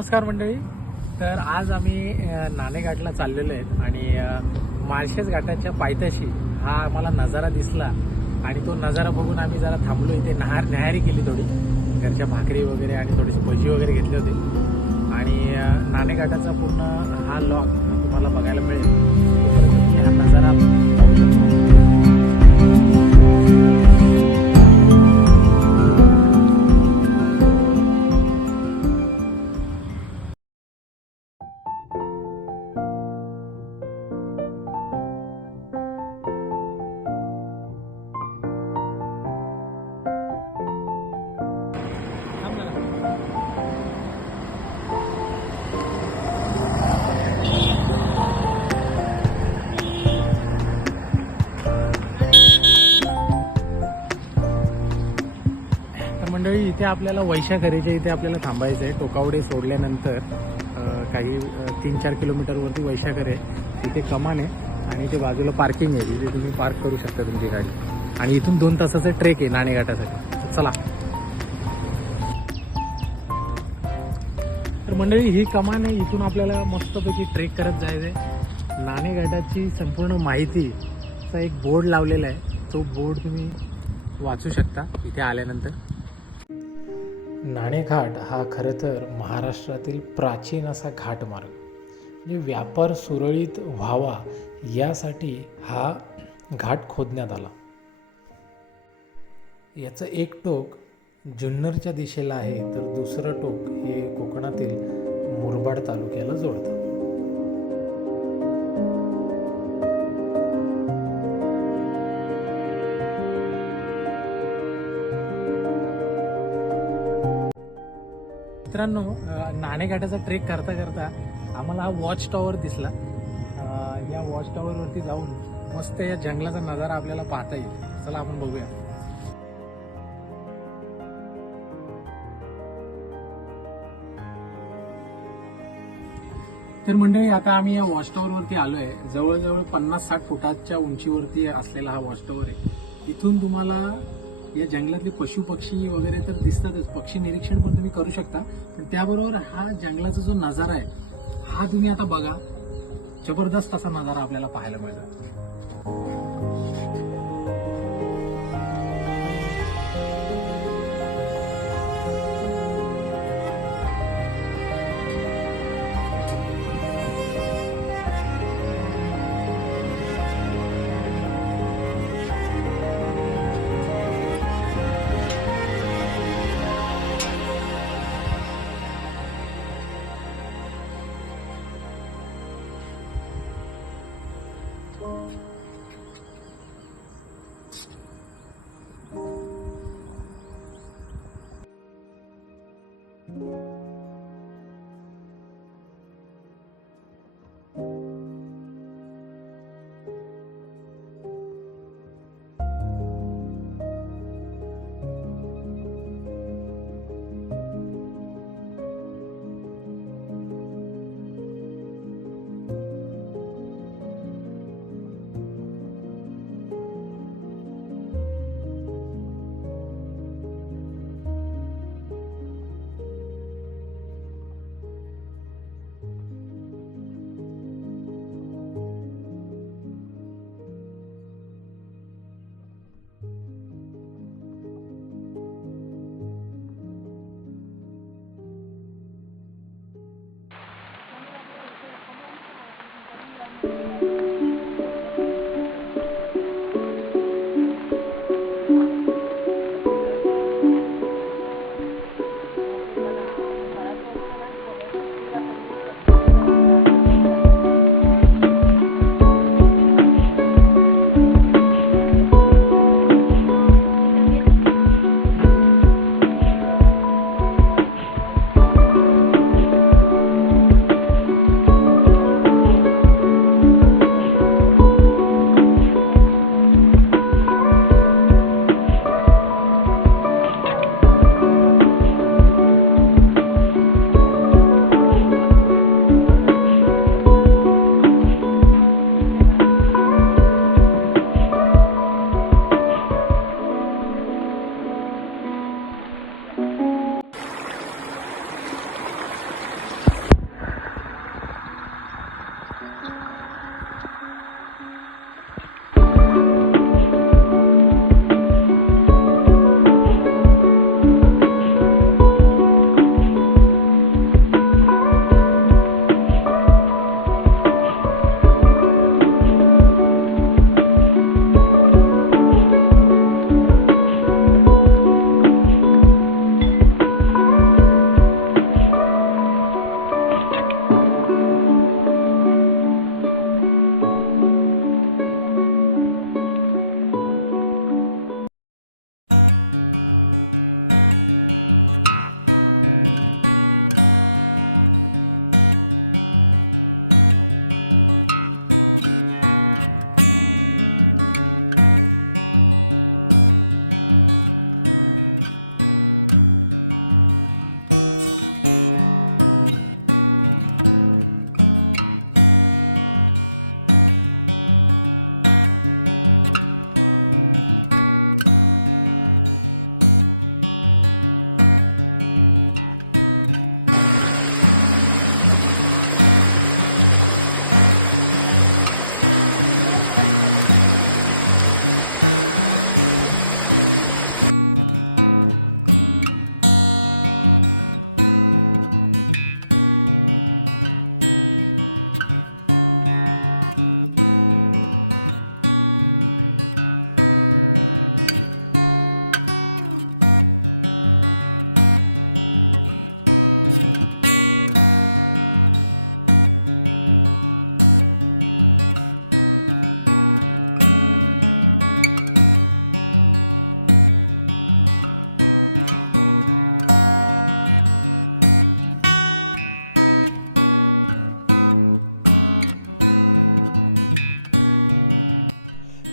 नमस्कार मंडळी. तर आज आम्ही नाणेघाटला चाललेलो आहेत आणि माळशेज घाटाच्या पायथ्याशी हा आम्हाला नजारा दिसला आणि तो नजारा बघून आम्ही जरा थांबलो. इथे न्याहारी केली थोडी, घरच्या भाकरी वगैरे आणि थोडीशी भजी वगैरे घेतली होती आणि नाणेघाटाचा पूर्ण हा लॉग तुम्हाला बघायला मिळेल. तोपर्यंत तुम्ही हा नजारा पाहू शकता. मंडळी, इथे आपल्याला वैशाखरीच्या इथे आपल्याला थांबायचं आहे. टोकावडे सोडल्यानंतर काही 3-4 किलोमीटरवरती वैशाखर आहे. तिथे कमान आहे आणि इथे बाजूला पार्किंग आहे, तिथे तुम्ही पार्क करू शकता तुमची गाडी. आणि इथून 2 तासाचं ट्रेक आहे नाणेघाटासाठी. चला. तर मंडळी, ही कमान आहे. इथून आपल्याला मस्तपैकी ट्रेक करत जायचं आहे. नाणेघाटाची संपूर्ण माहितीचा एक बोर्ड लावलेला आहे, तो बोर्ड तुम्ही वाचू शकता इथे आल्यानंतर. नाणेघाट हा खरं तर महाराष्ट्रातील प्राचीन असा घाटमार्ग, म्हणजे व्यापार सुरळीत व्हावा यासाठी हा घाट खोदण्यात आला. याचं एक टोक जुन्नरच्या दिशेला आहे, तर दुसरं टोक हे कोकणातील मुरबाड तालुक्याला जोडतं. मित्रांनो, नाणेघाटाचा ट्रेक करता करता आम्हाला हा वॉच टॉवर दिसला. या वॉच टॉवरवरती जाऊन मस्त या जंगलाचा नजारा आपल्याला पाहता येईल. चला आपण बघूया. तर मंडळी, आता आम्ही या वॉच टॉवरवरती आलोय. जवळजवळ 50-60 फुटाच्या उंचीवरती असलेला हा वॉच टॉवर आहे. इथून तुम्हाला या जंगलातले पशु पक्षी वगैरे तर दिसतातच, पक्षी निरीक्षण पण तुम्ही करू शकता. पण त्याबरोबर हा जंगलाचा जो नजारा आहे हा तुम्ही आता बघा. जबरदस्त असा नजारा आपल्याला पाहायला मिळतो.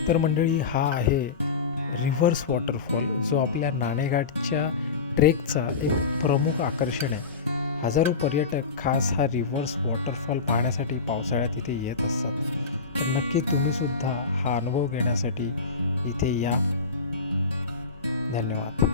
तर मंडळी, हा आहे रिव्हर्स वॉटरफॉल, जो आपल्या नाणेघाटच्या ट्रेकचा एक प्रमुख आकर्षण आहे. हजारो पर्यटक खास हा रिव्हर्स वॉटरफॉल पाहण्यासाठी पावसाळ्यात इथे येत असतात. तर नक्की तुम्हीसुद्धा हा अनुभव घेण्यासाठी इथे या. धन्यवाद.